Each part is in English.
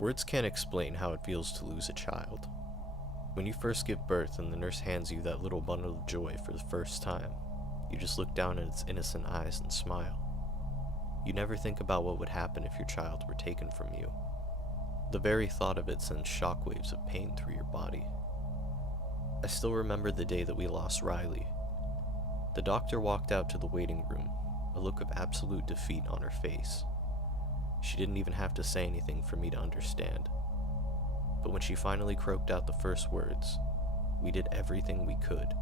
Words can't explain how it feels to lose a child. When you first give birth and the nurse hands you that little bundle of joy for the first time, you just look down at its innocent eyes and smile. You never think about what would happen if your child were taken from you. The very thought of it sends shockwaves of pain through your body. I still remember the day that we lost Riley. The doctor walked out to the waiting room, a look of absolute defeat on her face. She didn't even have to say anything for me to understand. But when she finally croaked out the first words, "We did everything we could,"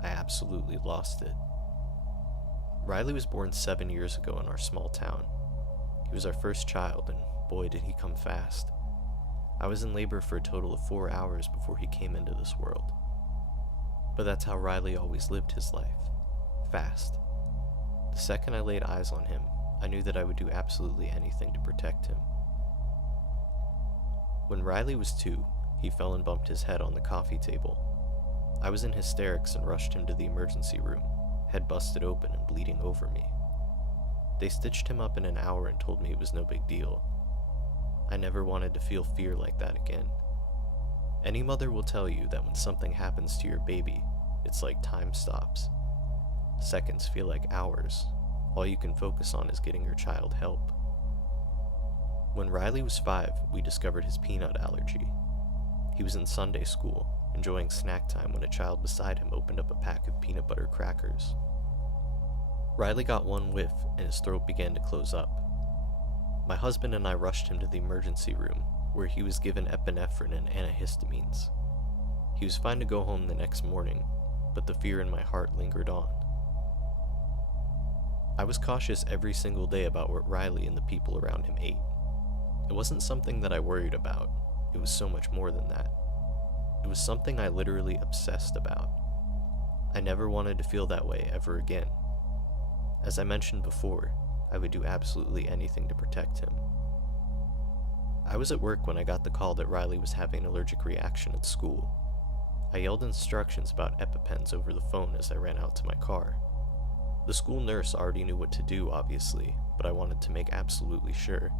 I absolutely lost it. Riley was born 7 years ago in our small town. He was our first child, and boy did he come fast. I was in labor for a total of 4 hours before he came into this world. But that's how Riley always lived his life. Fast. The second I laid eyes on him, I knew that I would do absolutely anything to protect him. When Riley was 2, he fell and bumped his head on the coffee table. I was in hysterics and rushed him to the emergency room, head busted open and bleeding over me. They stitched him up in an hour and told me it was no big deal. I never wanted to feel fear like that again. Any mother will tell you that when something happens to your baby, it's like time stops. Seconds feel like hours. All you can focus on is getting your child help. When Riley was 5, we discovered his peanut allergy. He was in Sunday school, enjoying snack time when a child beside him opened up a pack of peanut butter crackers. Riley got one whiff and his throat began to close up. My husband and I rushed him to the emergency room, where he was given epinephrine and antihistamines. He was fine to go home the next morning, but the fear in my heart lingered on. I was cautious every single day about what Riley and the people around him ate. It wasn't something that I worried about. It was so much more than that. It was something I literally obsessed about. I never wanted to feel that way ever again. As I mentioned before, I would do absolutely anything to protect him. I was at work when I got the call that Riley was having an allergic reaction at school. I yelled instructions about EpiPens over the phone as I ran out to my car. The school nurse already knew what to do, obviously, but I wanted to make absolutely sure.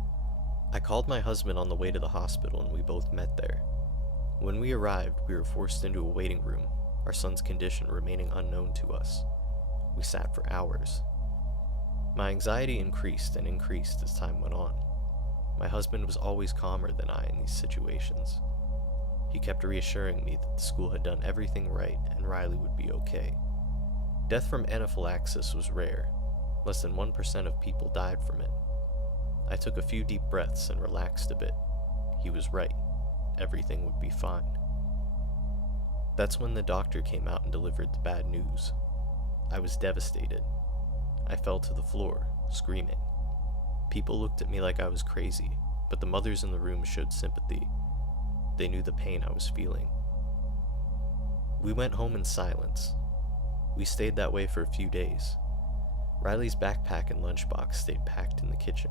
I called my husband on the way to the hospital and we both met there. When we arrived, we were forced into a waiting room, our son's condition remaining unknown to us. We sat for hours. My anxiety increased and increased as time went on. My husband was always calmer than I in these situations. He kept reassuring me that the school had done everything right and Riley would be okay. Death from anaphylaxis was rare. Less than 1% of people died from it. I took a few deep breaths and relaxed a bit. He was right. Everything would be fine. That's when the doctor came out and delivered the bad news. I was devastated. I fell to the floor, screaming. People looked at me like I was crazy, but the mothers in the room showed sympathy. They knew the pain I was feeling. We went home in silence. We stayed that way for a few days. Riley's backpack and lunchbox stayed packed in the kitchen.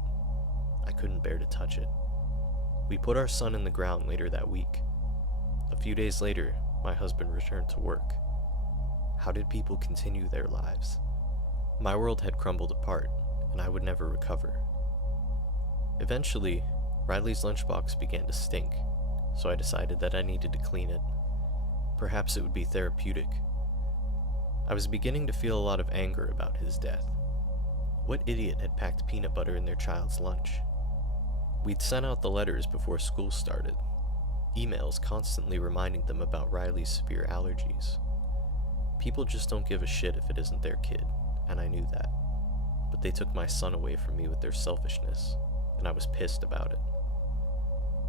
I couldn't bear to touch it. We put our son in the ground later that week. A few days later, my husband returned to work. How did people continue their lives? My world had crumbled apart, and I would never recover. Eventually, Riley's lunchbox began to stink, so I decided that I needed to clean it. Perhaps it would be therapeutic. I was beginning to feel a lot of anger about his death. What idiot had packed peanut butter in their child's lunch? We'd sent out the letters before school started, emails constantly reminding them about Riley's severe allergies. People just don't give a shit if it isn't their kid, and I knew that. But they took my son away from me with their selfishness, and I was pissed about it.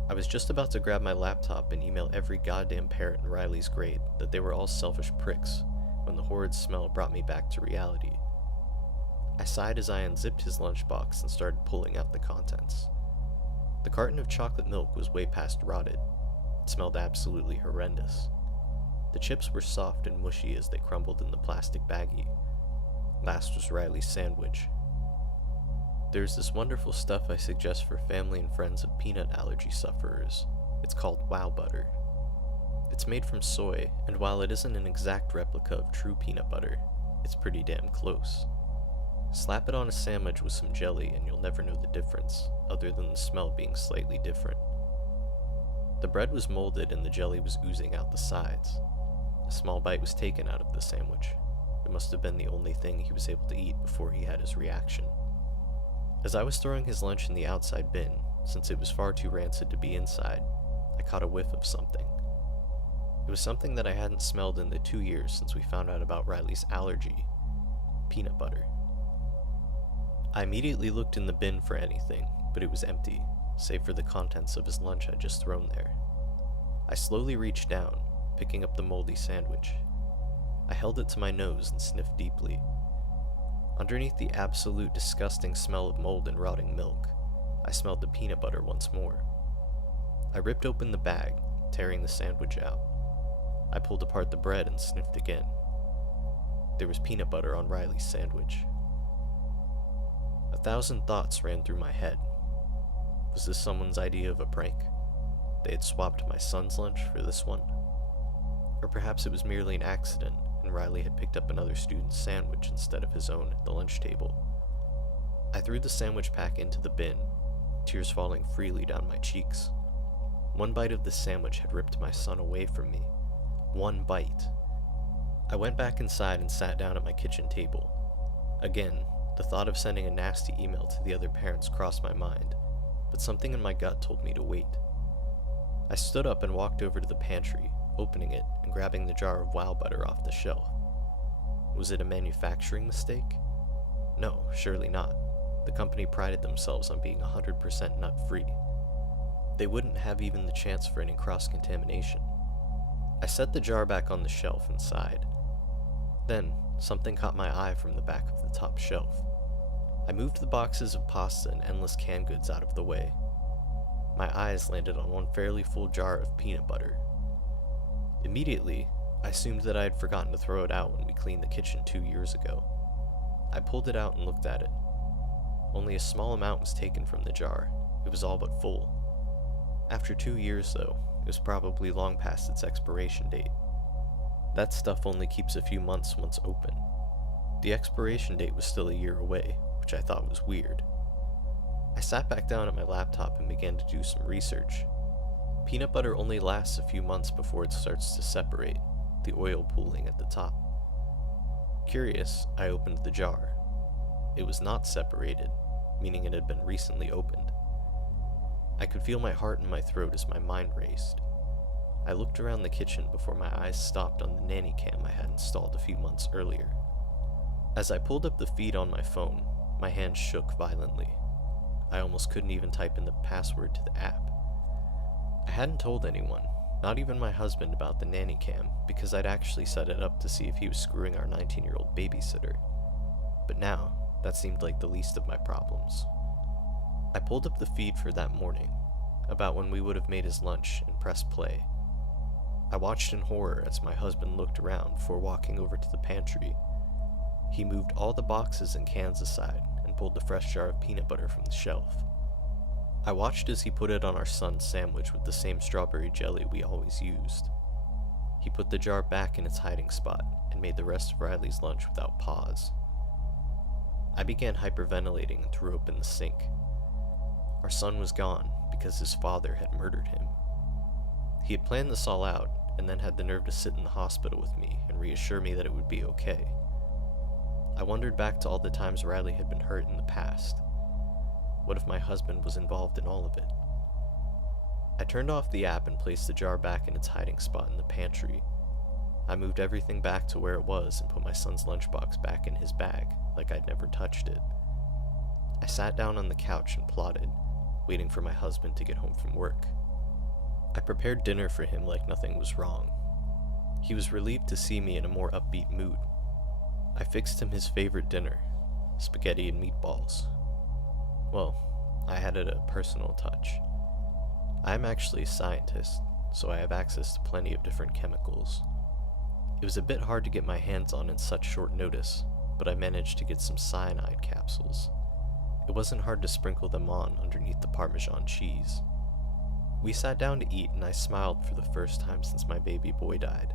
I was just about to grab my laptop and email every goddamn parent in Riley's grade that they were all selfish pricks when the horrid smell brought me back to reality. I sighed as I unzipped his lunchbox and started pulling out the contents. The carton of chocolate milk was way past rotted. It smelled absolutely horrendous. The chips were soft and mushy as they crumbled in the plastic baggie. Last was Riley's sandwich. There's this wonderful stuff I suggest for family and friends of peanut allergy sufferers. It's called Wow Butter. It's made from soy, and while it isn't an exact replica of true peanut butter, it's pretty damn close. Slap it on a sandwich with some jelly and you'll never know the difference, other than the smell being slightly different. The bread was molded and the jelly was oozing out the sides. A small bite was taken out of the sandwich. It must have been the only thing he was able to eat before he had his reaction. As I was throwing his lunch in the outside bin, since it was far too rancid to be inside, I caught a whiff of something. It was something that I hadn't smelled in the 2 years since we found out about Riley's allergy: peanut butter. I immediately looked in the bin for anything, but it was empty, save for the contents of his lunch I'd just thrown there. I slowly reached down, picking up the moldy sandwich. I held it to my nose and sniffed deeply. Underneath the absolute disgusting smell of mold and rotting milk, I smelled the peanut butter once more. I ripped open the bag, tearing the sandwich out. I pulled apart the bread and sniffed again. There was peanut butter on Riley's sandwich. 1,000 thoughts ran through my head. Was this someone's idea of a prank? They had swapped my son's lunch for this one? Or perhaps it was merely an accident, and Riley had picked up another student's sandwich instead of his own at the lunch table. I threw the sandwich pack into the bin, tears falling freely down my cheeks. One bite of the sandwich had ripped my son away from me. One bite. I went back inside and sat down at my kitchen table. Again, the thought of sending a nasty email to the other parents crossed my mind, but something in my gut told me to wait. I stood up and walked over to the pantry, opening it and grabbing the jar of wow butter off the shelf. Was it a manufacturing mistake? No, surely not. The company prided themselves on being 100% nut-free. They wouldn't have even the chance for any cross-contamination. I set the jar back on the shelf and sighed. Then, something caught my eye from the back of the top shelf. I moved the boxes of pasta and endless canned goods out of the way. My eyes landed on one fairly full jar of peanut butter. Immediately, I assumed that I had forgotten to throw it out when we cleaned the kitchen 2 years ago. I pulled it out and looked at it. Only a small amount was taken from the jar. It was all but full. After 2 years, though, it was probably long past its expiration date. That stuff only keeps a few months once open. The expiration date was still a year away, which I thought was weird. I sat back down at my laptop and began to do some research. Peanut butter only lasts a few months before it starts to separate, the oil pooling at the top. Curious, I opened the jar. It was not separated, meaning it had been recently opened. I could feel my heart in my throat as my mind raced. I looked around the kitchen before my eyes stopped on the nanny cam I had installed a few months earlier. As I pulled up the feed on my phone, my hands shook violently. I almost couldn't even type in the password to the app. I hadn't told anyone, not even my husband, about the nanny cam because I'd actually set it up to see if he was screwing our 19-year-old babysitter. But now, that seemed like the least of my problems. I pulled up the feed for that morning, about when we would have made his lunch, and pressed play. I watched in horror as my husband looked around before walking over to the pantry. He moved all the boxes and cans aside and pulled the fresh jar of peanut butter from the shelf. I watched as he put it on our son's sandwich with the same strawberry jelly we always used. He put the jar back in its hiding spot and made the rest of Riley's lunch without pause. I began hyperventilating and threw open the sink. Our son was gone because his father had murdered him. He had planned this all out and then had the nerve to sit in the hospital with me and reassure me that it would be okay. I wondered back to all the times Riley had been hurt in the past. What if my husband was involved in all of it? I turned off the app and placed the jar back in its hiding spot in the pantry. I moved everything back to where it was and put my son's lunchbox back in his bag, like I'd never touched it. I sat down on the couch and plotted, waiting for my husband to get home from work. I prepared dinner for him like nothing was wrong. He was relieved to see me in a more upbeat mood. I fixed him his favorite dinner, spaghetti and meatballs. Well, I added a personal touch. I'm actually a scientist, so I have access to plenty of different chemicals. It was a bit hard to get my hands on in such short notice, but I managed to get some cyanide capsules. It wasn't hard to sprinkle them on underneath the Parmesan cheese. We sat down to eat and I smiled for the first time since my baby boy died.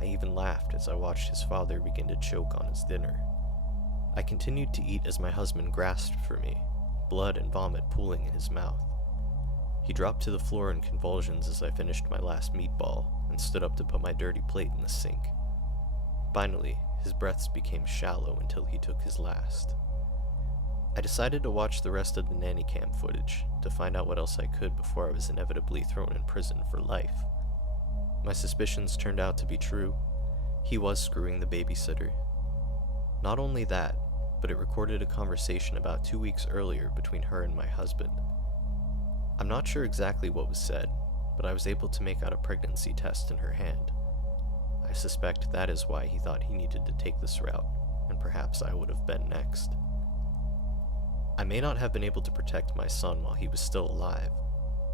I even laughed as I watched his father begin to choke on his dinner. I continued to eat as my husband grasped for me, blood and vomit pooling in his mouth. He dropped to the floor in convulsions as I finished my last meatball and stood up to put my dirty plate in the sink. Finally, his breaths became shallow until he took his last. I decided to watch the rest of the nanny cam footage to find out what else I could before I was inevitably thrown in prison for life. My suspicions turned out to be true. He was screwing the babysitter. Not only that, but it recorded a conversation about 2 weeks earlier between her and my husband. I'm not sure exactly what was said, but I was able to make out a pregnancy test in her hand. I suspect that is why he thought he needed to take this route, and perhaps I would have been next. I may not have been able to protect my son while he was still alive,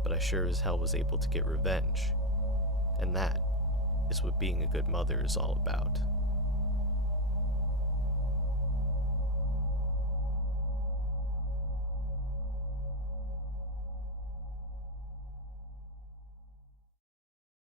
but I sure as hell was able to get revenge. And that is what being a good mother is all about.